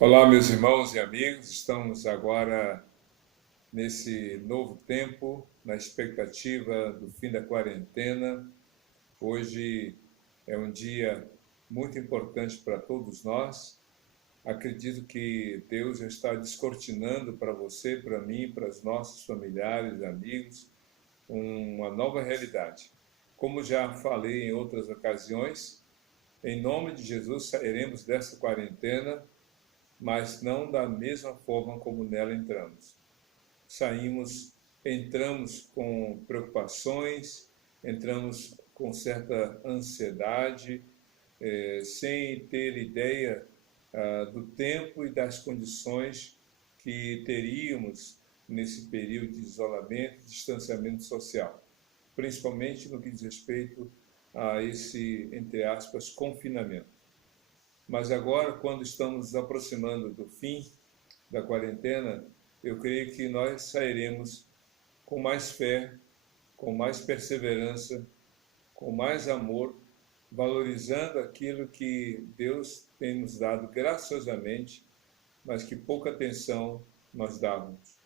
Olá, meus irmãos e amigos, estamos agora nesse novo tempo, na expectativa do fim da quarentena. Hoje é um dia muito importante para todos nós. Acredito que Deus já está descortinando para você, para mim, para os nossos familiares e amigos, uma nova realidade. Como já falei em outras ocasiões, em nome de Jesus sairemos dessa quarentena, mas não da mesma forma como nela entramos. Entramos com preocupações, entramos com certa ansiedade, sem ter ideia do tempo e das condições que teríamos nesse período de isolamento e distanciamento social, principalmente no que diz respeito a esse, entre aspas, confinamento. Mas agora, quando estamos nos aproximando do fim da quarentena, eu creio que nós sairemos com mais fé, com mais perseverança, com mais amor, valorizando aquilo que Deus tem nos dado graciosamente, mas que pouca atenção nós dávamos.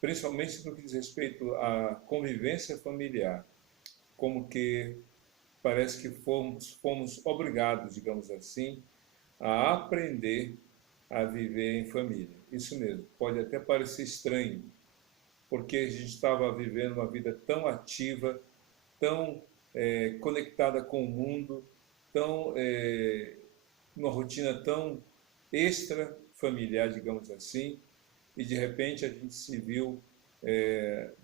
Principalmente no que diz respeito à convivência familiar, como que parece que fomos obrigados, digamos assim, a aprender a viver em família. Isso mesmo, pode até parecer estranho, porque a gente estava vivendo uma vida tão ativa, tão conectada com o mundo, tão uma rotina tão extra familiar, digamos assim, e de repente a gente se viu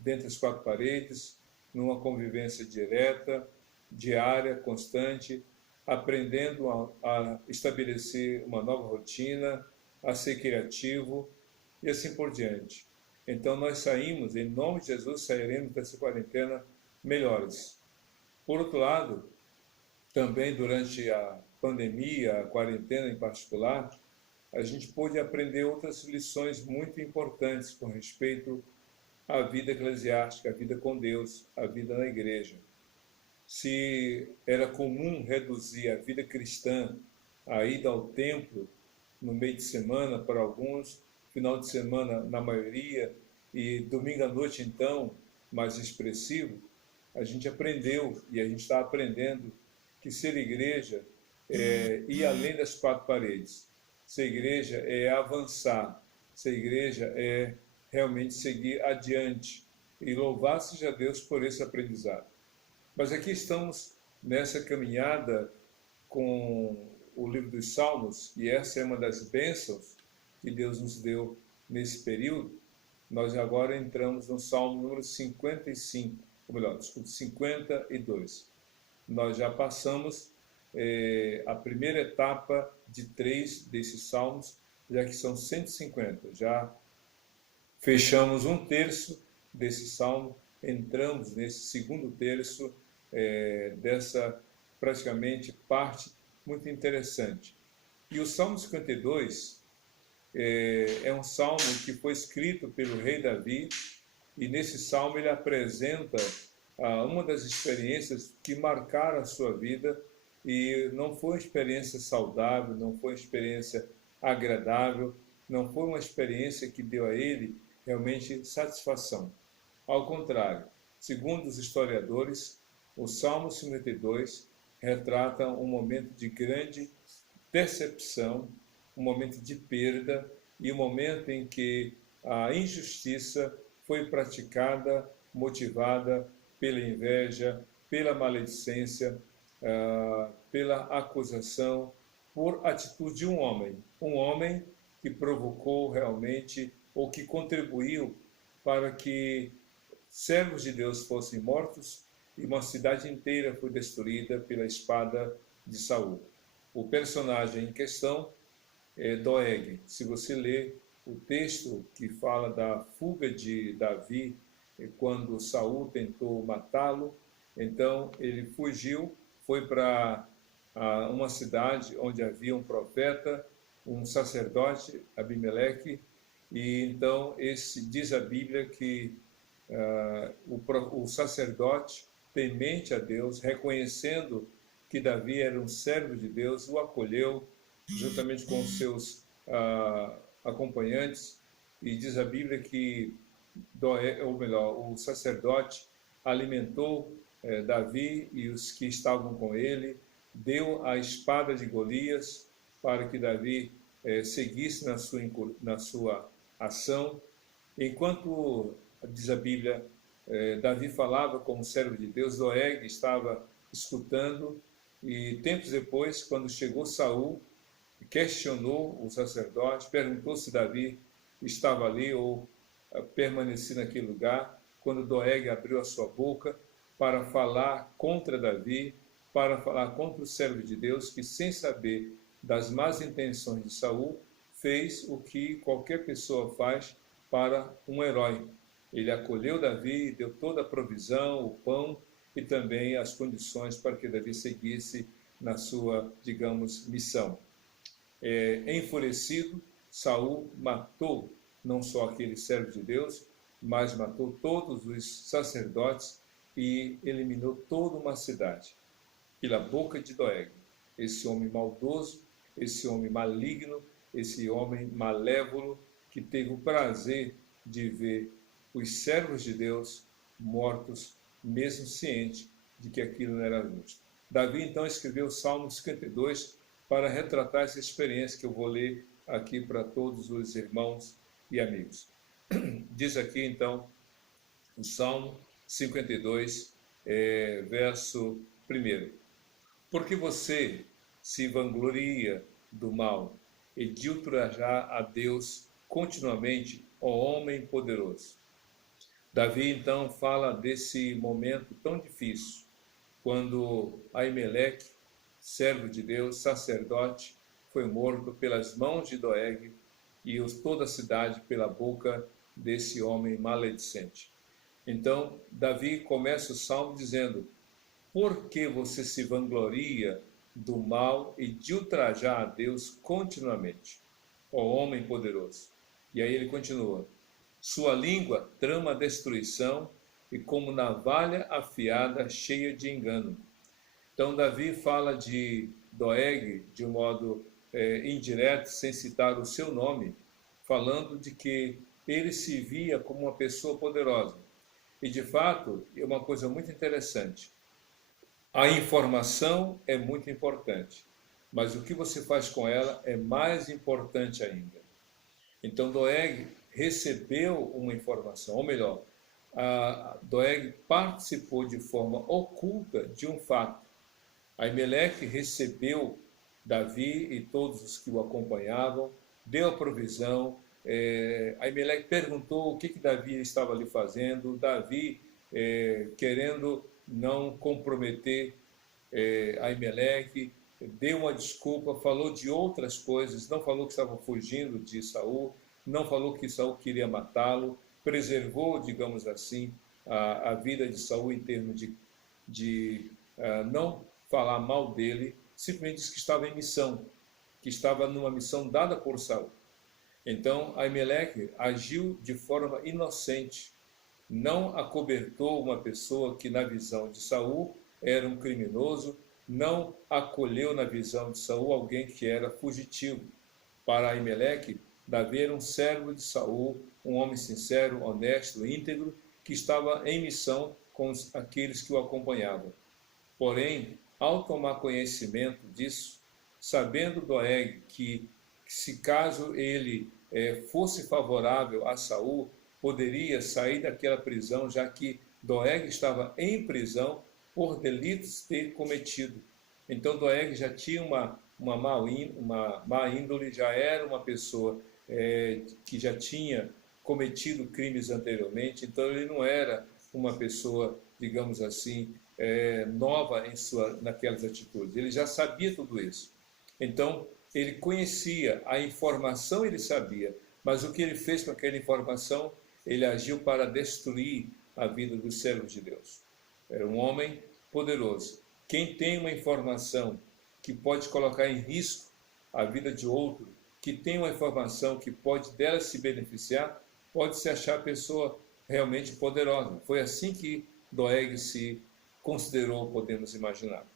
dentro das quatro paredes, numa convivência direta, diária, constante, aprendendo a estabelecer uma nova rotina, a ser criativo e assim por diante. Então nós saímos, em nome de Jesus, sairemos dessa quarentena melhores. Por outro lado, também durante a pandemia, a quarentena em particular, a gente pôde aprender outras lições muito importantes com respeito à vida eclesiástica, à vida com Deus, à vida na igreja. Se era comum reduzir a vida cristã à ida ao templo no meio de semana para alguns, final de semana na maioria, e domingo à noite então, mais expressivo, a gente aprendeu e a gente está aprendendo que ser igreja é ir além das quatro paredes. Ser igreja é avançar, ser igreja é realmente seguir adiante. E louvado seja Deus por esse aprendizado. Mas aqui estamos nessa caminhada com o livro dos Salmos, e essa é uma das bênçãos que Deus nos deu nesse período. Nós agora entramos no Salmo número 55, ou melhor, desculpe, 52. Nós já passamos a primeira etapa de 3 desses salmos, já que são 150. Já fechamos um terço desse salmo, entramos nesse segundo terço dessa praticamente parte muito interessante. E o Salmo 52 é um salmo que foi escrito pelo rei Davi, e nesse salmo ele apresenta uma das experiências que marcaram a sua vida, e não foi uma experiência saudável, não foi uma experiência agradável, não foi uma experiência que deu a ele realmente satisfação. Ao contrário, segundo os historiadores, o Salmo 52 retrata um momento de grande decepção, um momento de perda e um momento em que a injustiça foi praticada, motivada pela inveja, pela maledicência, pela acusação, por atitude de um homem que provocou realmente ou que contribuiu para que servos de Deus fossem mortos e uma cidade inteira foi destruída pela espada de Saul. O personagem em questão é Doeg. Se você ler o texto que fala da fuga de Davi, quando Saul tentou matá-lo, então ele fugiu, foi para uma cidade onde havia um profeta, um sacerdote, Abimeleque, e então diz a Bíblia que o sacerdote, temente a Deus, reconhecendo que Davi era um servo de Deus, o acolheu juntamente com seus acompanhantes, e diz a Bíblia que, ou melhor, o sacerdote alimentou Davi e os que estavam com ele, deu a espada de Golias para que Davi seguisse na sua ação. Enquanto, diz a Bíblia, Davi falava como servo de Deus, Doeg estava escutando, e tempos depois, quando chegou Saul, questionou o sacerdote, perguntou se Davi estava ali ou permanecia naquele lugar, quando Doeg abriu a sua boca para falar contra Davi, para falar contra o servo de Deus, que sem saber das más intenções de Saul, fez o que qualquer pessoa faz para um herói. Ele acolheu Davi, deu toda a provisão, o pão e também as condições para que Davi seguisse na sua, digamos, missão. Enfurecido, Saul matou não só aquele servo de Deus, mas matou todos os sacerdotes e eliminou toda uma cidade pela boca de Doeg. Esse homem maldoso, esse homem maligno, esse homem malévolo, que teve o prazer de ver os servos de Deus mortos, mesmo ciente de que aquilo não era justo. Davi então escreveu o Salmo 52 para retratar essa experiência que eu vou ler aqui para todos os irmãos e amigos. Diz aqui então o Salmo 52, verso 1. Porque você se vangloria do mal e de ultrajar a Deus continuamente, ó homem poderoso. Davi então fala desse momento tão difícil, quando Aimeleque, servo de Deus, sacerdote, foi morto pelas mãos de Doeg e toda a cidade pela boca desse homem maledicente. Então, Davi começa o salmo dizendo: por que você se vangloria do mal e de ultrajar a Deus continuamente, ó homem poderoso? E aí ele continua: sua língua trama destruição e como navalha afiada cheia de engano. Então Davi fala de Doeg de um modo indireto, sem citar o seu nome, falando de que ele se via como uma pessoa poderosa. E de fato, é uma coisa muito interessante. A informação é muito importante, mas o que você faz com ela é mais importante ainda. Então Doeg recebeu uma informação, ou melhor, Doeg participou de forma oculta de um fato. Aimeleque recebeu Davi e todos os que o acompanhavam, deu a provisão. Aimeleque perguntou o que Davi estava ali fazendo. Davi, querendo não comprometer Aimeleque, deu uma desculpa, falou de outras coisas, não falou que estavam fugindo de Saul, não falou que Saul queria matá-lo, preservou, digamos assim, a vida de Saul em termos de não falar mal dele, simplesmente disse que estava em missão, que estava numa missão dada por Saul. Então, Aimeleque agiu de forma inocente, não acobertou uma pessoa que, na visão de Saul, era um criminoso, não acolheu na visão de Saul alguém que era fugitivo. Para Aimeleque, Davi era um servo de Saul, um homem sincero, honesto, íntegro, que estava em missão com aqueles que o acompanhavam. Porém, ao tomar conhecimento disso, sabendo Doeg que, se caso ele fosse favorável a Saul, poderia sair daquela prisão, já que Doeg estava em prisão por delitos ter cometido. Então Doeg já tinha uma má índole, já era uma pessoa que já tinha cometido crimes anteriormente, então ele não era uma pessoa, digamos assim, nova naquelas atitudes. Ele já sabia tudo isso. Então, ele conhecia a informação, ele sabia, mas o que ele fez com aquela informação, ele agiu para destruir a vida dos servos de Deus. Era um homem poderoso. Quem tem uma informação que pode colocar em risco a vida de outro, que tem uma informação que pode dela se beneficiar, pode se achar pessoa realmente poderosa. Foi assim que Doeg se considerou, podemos imaginar.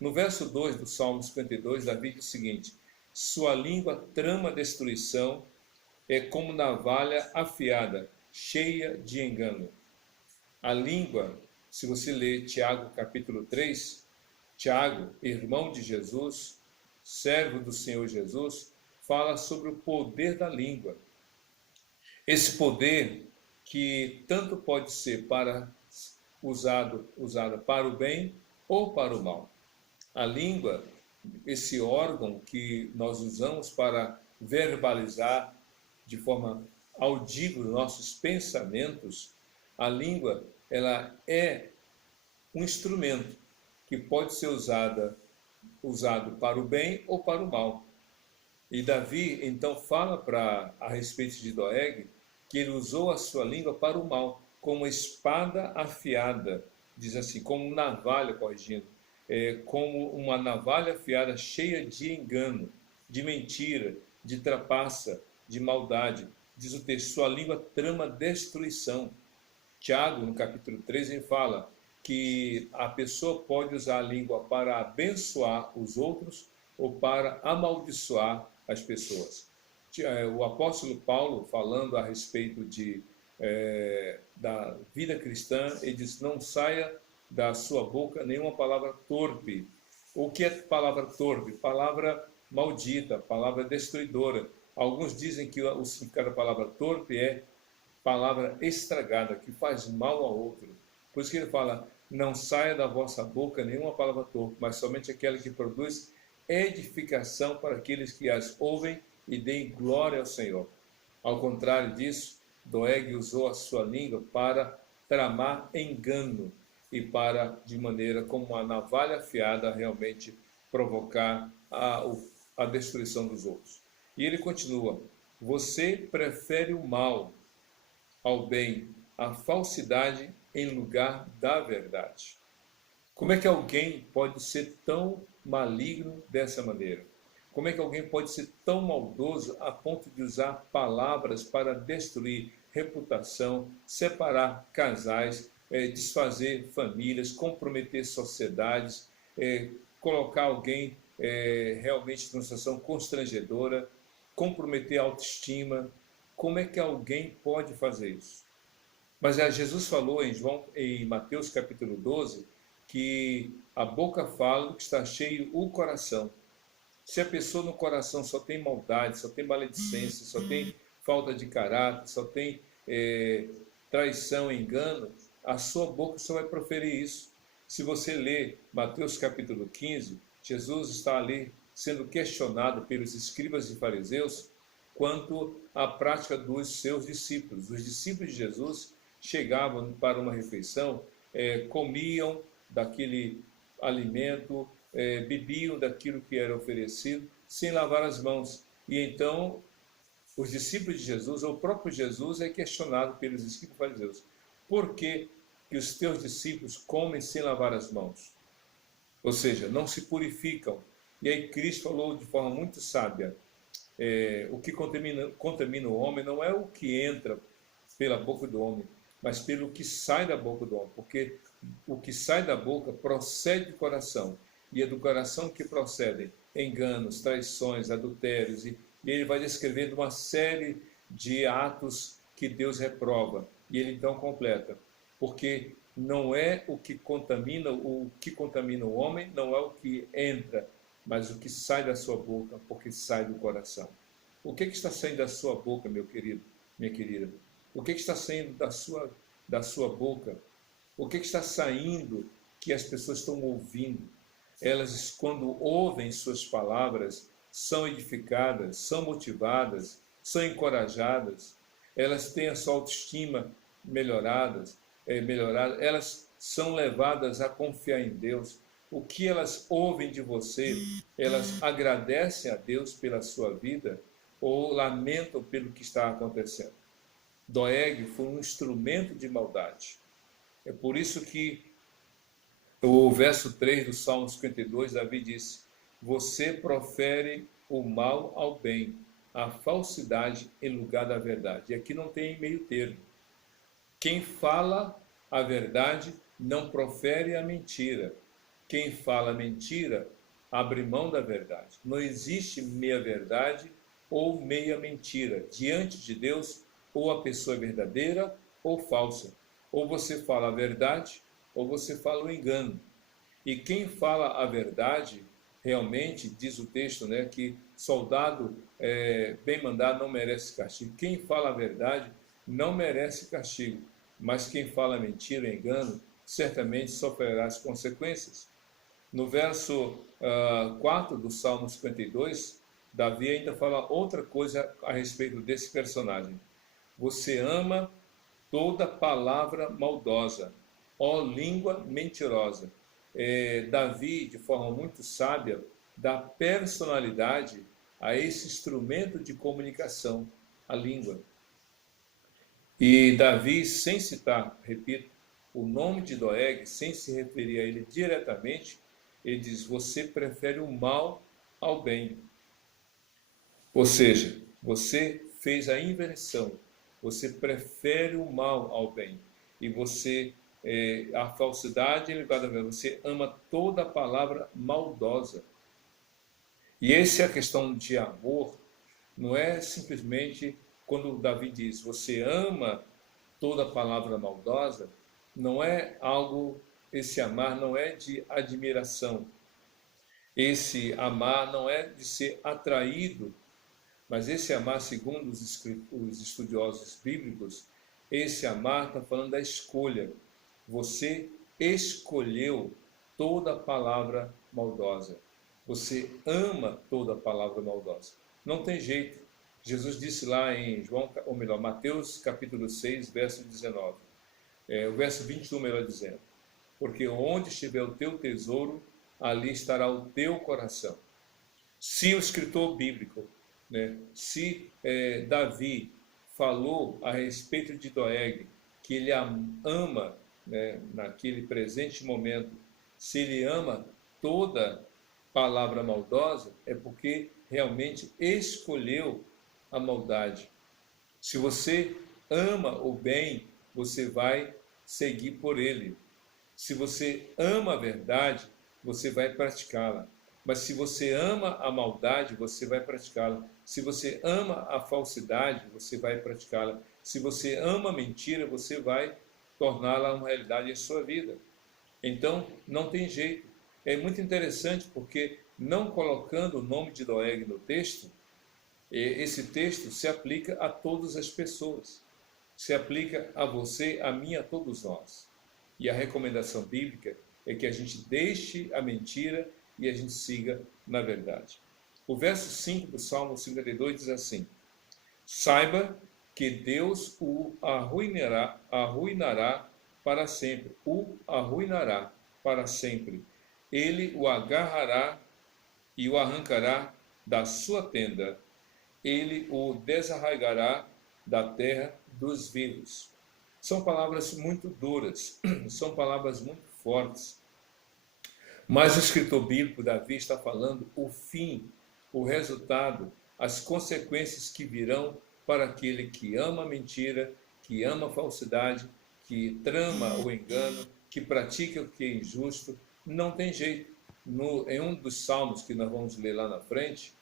No verso 2 do Salmo 52, Davi diz o seguinte: Sua língua trama destruição, é como navalha afiada, cheia de engano. A língua, se você ler Tiago capítulo 3, Tiago, irmão de Jesus, servo do Senhor Jesus, fala sobre o poder da língua. Esse poder que tanto pode ser usada para o bem ou para o mal. A língua, esse órgão que nós usamos para verbalizar de forma audível nossos pensamentos, a língua, ela é um instrumento que pode ser usado para o bem ou para o mal. E Davi, então, fala a respeito de Doeg, que ele usou a sua língua para o mal, como espada afiada, diz assim, como navalha, corrigindo, como uma navalha afiada cheia de engano, de mentira, de trapaça, de maldade. Diz o texto, sua língua trama destruição. Tiago, no capítulo 3, ele fala que a pessoa pode usar a língua para abençoar os outros ou para amaldiçoar as pessoas. O apóstolo Paulo, falando a respeito da vida cristã, ele diz, não saia da sua boca nenhuma palavra torpe. O que é palavra torpe? Palavra maldita, palavra destruidora. Alguns dizem que o significado da palavra torpe é palavra estragada, que faz mal ao outro. Por isso que ele fala, não saia da vossa boca nenhuma palavra torpe, mas somente aquela que produz edificação para aqueles que as ouvem e deem glória ao Senhor. Ao contrário disso, Doeg usou a sua língua para tramar engano e para, de maneira como uma navalha afiada, realmente provocar a destruição dos outros. E ele continua, você prefere o mal ao bem, a falsidade em lugar da verdade. Como é que alguém pode ser tão maligno dessa maneira? Como é que alguém pode ser tão maldoso a ponto de usar palavras para destruir reputação, separar casais, desfazer famílias, comprometer sociedades, colocar alguém realmente numa situação constrangedora, comprometer a autoestima? Como é que alguém pode fazer isso? Mas Jesus falou em Mateus capítulo 12, que a boca fala do que está cheio o coração. Se a pessoa no coração só tem maldade, só tem maledicência, só tem falta de caráter, só tem traição, engano, a sua boca só vai proferir isso. Se você ler Mateus capítulo 15, Jesus está ali sendo questionado pelos escribas e fariseus quanto à prática dos seus discípulos. Os discípulos de Jesus chegavam para uma refeição, comiam daquele alimento, bebiam daquilo que era oferecido, sem lavar as mãos. E então, os discípulos de Jesus, ou o próprio Jesus, é questionado pelos escribas e fariseus. Por que os teus discípulos comem sem lavar as mãos? Ou seja, não se purificam. E aí Cristo falou de forma muito sábia, o que contamina o homem não é o que entra pela boca do homem, mas pelo que sai da boca do homem, porque o que sai da boca procede do coração, e é do coração que procedem enganos, traições, adultérios, e ele vai descrevendo uma série de atos que Deus reprova, e ele então completa, porque não é o que contamina o homem, não é o que entra, mas o que sai da sua boca, porque sai do coração. O que está saindo da sua boca, meu querido, minha querida? O que está saindo da sua boca? O que está saindo que as pessoas estão ouvindo? Elas, quando ouvem suas palavras, são edificadas, são motivadas, são encorajadas, elas têm a sua autoestima melhorada, elas são levadas a confiar em Deus. O que elas ouvem de você, elas agradecem a Deus pela sua vida ou lamentam pelo que está acontecendo? Doeg foi um instrumento de maldade. É por isso que o verso 3 do Salmo 52, Davi disse, você profere o mal ao bem, a falsidade em lugar da verdade. E aqui não tem meio termo. Quem fala a verdade não profere a mentira. Quem fala mentira abre mão da verdade. Não existe meia verdade ou meia mentira. Diante de Deus, ou a pessoa é verdadeira ou falsa. Ou você fala a verdade, ou você fala o engano. E quem fala a verdade, realmente, diz o texto, né, que soldado bem mandado não merece castigo. Quem fala a verdade não merece castigo, mas quem fala mentira, engano, certamente sofrerá as consequências. No verso 4 do Salmo 52, Davi ainda fala outra coisa a respeito desse personagem. Você ama toda palavra maldosa, ó língua mentirosa. Davi, de forma muito sábia, dá personalidade a esse instrumento de comunicação, a língua. E Davi, sem citar, repito, o nome de Doeg, sem se referir a ele diretamente, ele diz: você prefere o mal ao bem. Ou seja, você fez a inversão. Você prefere o mal ao bem. E você, a falsidade é ligada a ver. Você ama toda a palavra maldosa. E essa é a questão de amor. Não é simplesmente quando Davi diz: você ama toda a palavra maldosa. Não é algo, esse amar não é de admiração. Esse amar não é de ser atraído. Mas esse amar, segundo os estudiosos bíblicos, esse amar está falando da escolha. Você escolheu toda a palavra maldosa. Você ama toda a palavra maldosa. Não tem jeito. Jesus disse lá em Mateus capítulo 6, verso 19. O verso 21, melhor dizendo. Porque onde estiver o teu tesouro, ali estará o teu coração. Se o escritor bíblico, né, se Davi falou a respeito de Doeg, que ele ama, né, naquele presente momento, se ele ama toda palavra maldosa, é porque realmente escolheu a maldade. Se você ama o bem, você vai seguir por ele. Se você ama a verdade, você vai praticá-la. Mas se você ama a maldade, você vai praticá-la. Se você ama a falsidade, você vai praticá-la. Se você ama a mentira, você vai torná-la uma realidade em sua vida. Então, não tem jeito. É muito interessante porque, não colocando o nome de Doeg no texto, esse texto se aplica a todas as pessoas. Se aplica a você, a mim, a todos nós. E a recomendação bíblica é que a gente deixe a mentira e a gente siga na verdade. O verso 5 do Salmo 52 diz assim: saiba que Deus o arruinará para sempre. O arruinará para sempre. Ele o agarrará e o arrancará da sua tenda. Ele o desarraigará da terra dos vivos. São palavras muito duras, são palavras muito fortes. Mas o escritor bíblico Davi está falando o fim, o resultado, as consequências que virão para aquele que ama a mentira, que ama a falsidade, que trama o engano, que pratica o que é injusto. Não tem jeito. Em um dos salmos que nós vamos ler lá na frente,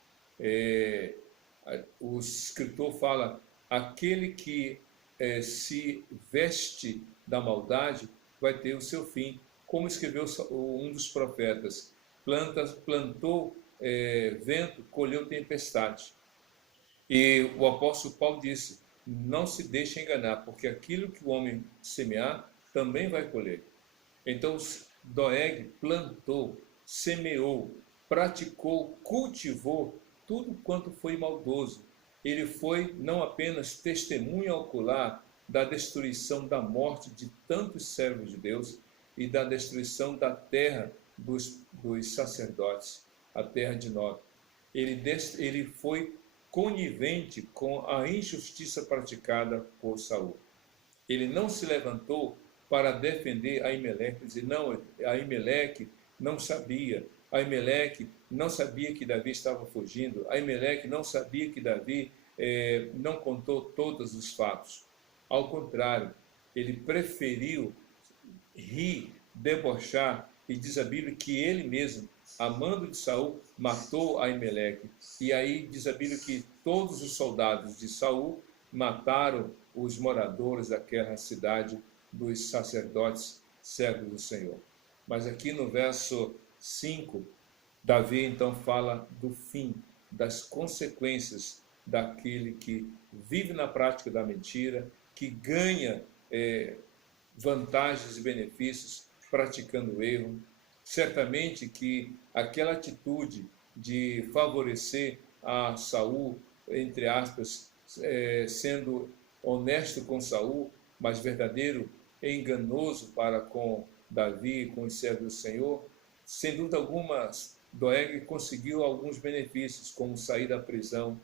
o escritor fala: aquele que se veste da maldade vai ter o seu fim. Como escreveu um dos profetas: plantou vento, colheu tempestade. E o apóstolo Paulo disse: não se deixe enganar, porque aquilo que o homem semear, também vai colher. Então, Doeg plantou, semeou, praticou, cultivou tudo quanto foi maldoso. Ele foi não apenas testemunha ocular da destruição, da morte de tantos servos de Deus e da destruição da terra dos sacerdotes, a terra de Nod. Ele foi conivente com a injustiça praticada por Saul. Ele não se levantou para defender Aimeleque, dizer: não, Aimeleque não sabia. Aimeleque não sabia que Davi estava fugindo. Aimeleque não sabia que Davi não contou todos os fatos. Ao contrário, ele preferiu rir, debochar e diz a Bíblia que ele mesmo, amando de Saul, matou Aimeleque. E aí diz a Bíblia que todos os soldados de Saul mataram os moradores daquela cidade dos sacerdotes servos do Senhor. Mas aqui no verso 5, Davi então fala do fim, das consequências daquele que vive na prática da mentira, que ganha vantagens e benefícios praticando o erro. Certamente que aquela atitude de favorecer a Saul, entre aspas, sendo honesto com Saul, mas verdadeiro e enganoso para com Davi, com os servos do Senhor, sem dúvida alguma, Doeg conseguiu alguns benefícios, como sair da prisão,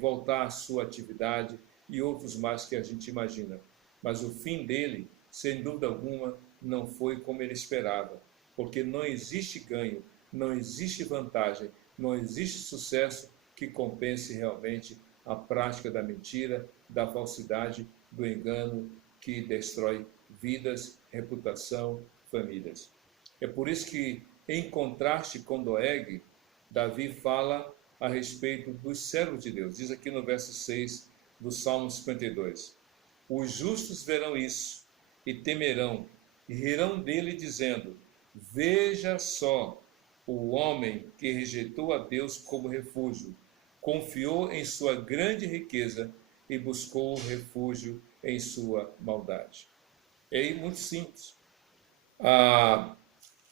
voltar à sua atividade e outros mais que a gente imagina. Mas o fim dele, sem dúvida alguma, não foi como ele esperava, porque não existe ganho, não existe vantagem, não existe sucesso que compense realmente a prática da mentira, da falsidade, do engano que destrói vidas, reputação, famílias. É por isso que, em contraste com Doeg, Davi fala a respeito dos servos de Deus. Diz aqui no verso 6 do Salmo 52. Os justos verão isso e temerão, e rirão dele, dizendo: veja só, o homem que rejeitou a Deus como refúgio, confiou em sua grande riqueza e buscou refúgio em sua maldade. É muito simples.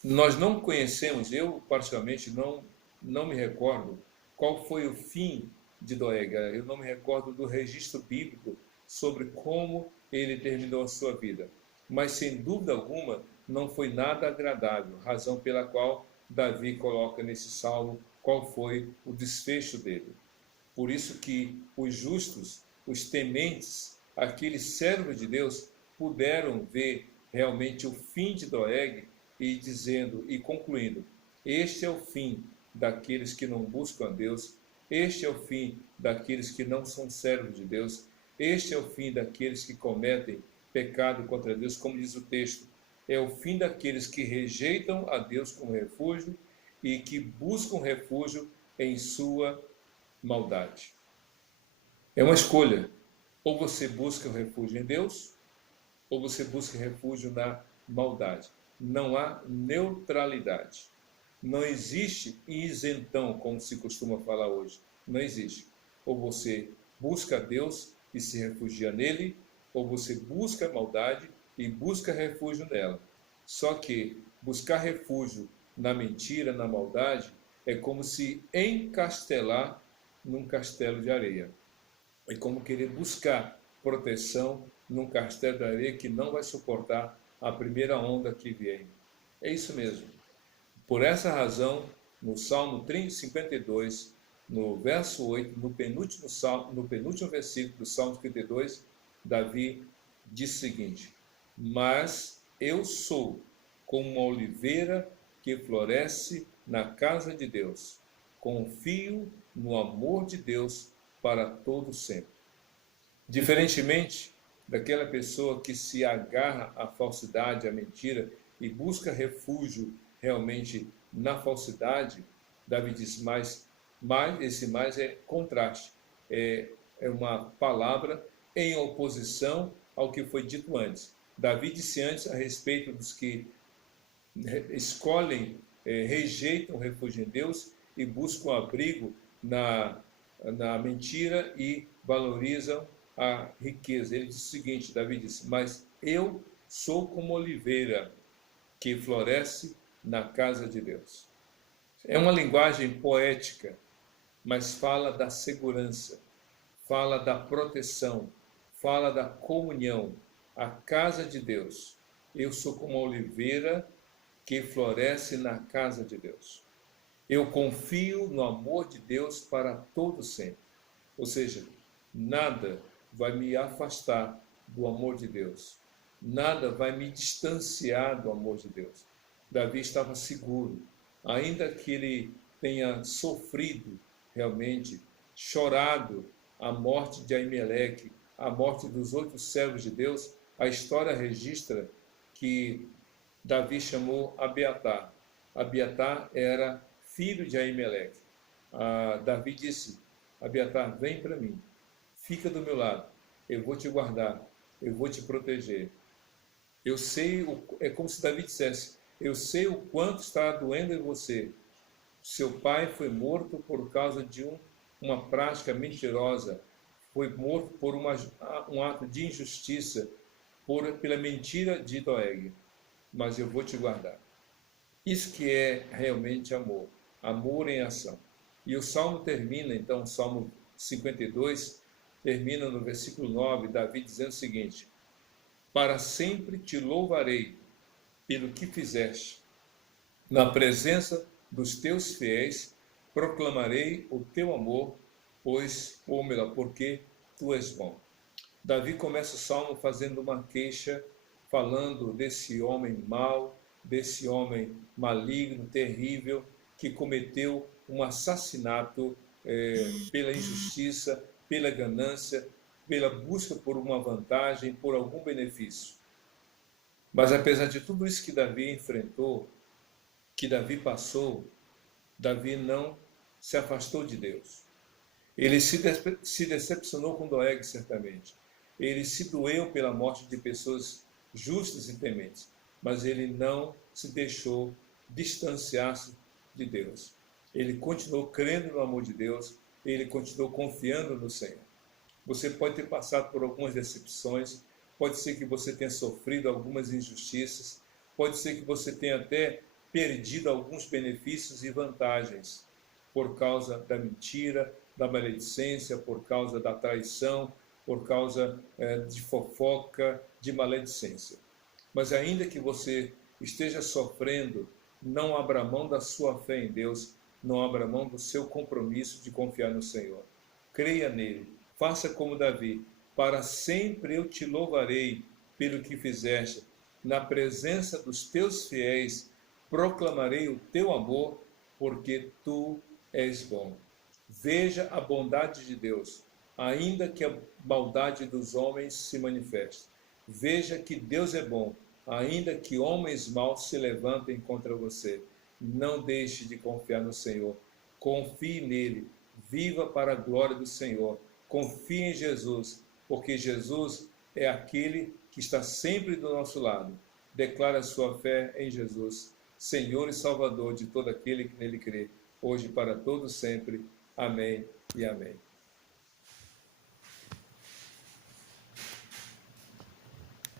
Nós não conhecemos, eu particularmente não me recordo qual foi o fim de Doeg. Eu não me recordo do registro bíblico sobre como ele terminou a sua vida. Mas, sem dúvida alguma, não foi nada agradável, razão pela qual Davi coloca nesse salmo qual foi o desfecho dele. Por isso que os justos, os tementes, aqueles servos de Deus, puderam ver realmente o fim de Doeg e dizendo e concluindo: este é o fim daqueles que não buscam a Deus, este é o fim daqueles que não são servos de Deus, este é o fim daqueles que cometem pecado contra Deus, como diz o texto, é o fim daqueles que rejeitam a Deus como refúgio e que buscam refúgio em sua maldade. É uma escolha. Ou você busca o refúgio em Deus, ou você busca refúgio na maldade. Não há neutralidade. Não existe isentão, como se costuma falar hoje. Não existe. Ou você busca Deus e se refugia nele, ou você busca a maldade e busca refúgio nela. Só que buscar refúgio na mentira, na maldade, é como se encastelar num castelo de areia. É como querer buscar proteção num castelo de areia que não vai suportar a primeira onda que vem. É isso mesmo. Por essa razão, no Salmo 52, no verso 8, no penúltimo versículo do Salmo 52, Davi diz o seguinte: mas eu sou como uma oliveira que floresce na casa de Deus. Confio no amor de Deus para todo sempre. Diferentemente daquela pessoa que se agarra à falsidade, à mentira e busca refúgio realmente na falsidade, Davi diz mais esse mais é contraste, é uma palavra em oposição ao que foi dito antes. Davi disse antes a respeito dos que escolhem, rejeitam o refúgio em Deus e buscam abrigo na mentira e valorizam a riqueza. Ele diz o seguinte, Davi disse: mas eu sou como oliveira que floresce na casa de Deus. É uma linguagem poética, mas fala da segurança, fala da proteção, fala da comunhão, a casa de Deus. Eu sou como a oliveira que floresce na casa de Deus. Eu confio no amor de Deus para todo sempre. Ou seja, nada vai me afastar do amor de Deus. Nada vai me distanciar do amor de Deus. Davi estava seguro, ainda que ele tenha sofrido realmente, chorado a morte de Aimeleque, a morte dos outros servos de Deus. A história registra que Davi chamou Abiatar. Abiatar era filho de Aimeleque. Davi disse: Abiatar, vem para mim, fica do meu lado, eu vou te guardar, eu vou te proteger. Eu sei, é como se Davi dissesse: eu sei o quanto está doendo em você. Seu pai foi morto por causa de uma prática mentirosa, foi morto por um ato de injustiça, pela mentira de Doeg. Mas eu vou te guardar. Isso que é realmente amor, amor em ação. E o Salmo termina, então, o Salmo 52, termina no versículo 9, Davi dizendo o seguinte: para sempre te louvarei pelo que fizeste. Na presença dos teus fiéis, proclamarei o teu amor, ou melhor, porque tu és bom. Davi começa o salmo fazendo uma queixa, falando desse homem mau, desse homem maligno, terrível, que cometeu um assassinato pela injustiça, pela ganância, pela busca por uma vantagem, por algum benefício. Mas apesar de tudo isso que Davi enfrentou, que Davi passou, Davi não se afastou de Deus. Ele se decepcionou com Doeg, certamente. Ele se doeu pela morte de pessoas justas e tementes, mas ele não se deixou distanciar-se de Deus. Ele continuou crendo no amor de Deus, ele continuou confiando no Senhor. Você pode ter passado por algumas decepções, pode ser que você tenha sofrido algumas injustiças, pode ser que você tenha até perdido alguns benefícios e vantagens por causa da mentira, da maledicência, por causa da traição, por causa de fofoca, de maledicência. Mas ainda que você esteja sofrendo, não abra mão da sua fé em Deus, não abra mão do seu compromisso de confiar no Senhor. Creia nele, faça como Davi: para sempre eu te louvarei pelo que fizeste, na presença dos teus fiéis proclamarei o teu amor, porque tu és bom. Veja a bondade de Deus, ainda que a maldade dos homens se manifeste. Veja que Deus é bom, ainda que homens maus se levantem contra você. Não deixe de confiar no Senhor. Confie nele. Viva para a glória do Senhor. Confie em Jesus, porque Jesus é aquele que está sempre do nosso lado. Declara a sua fé em Jesus, Senhor e Salvador de todo aquele que nele crê, hoje e para todos sempre. Amém e amém.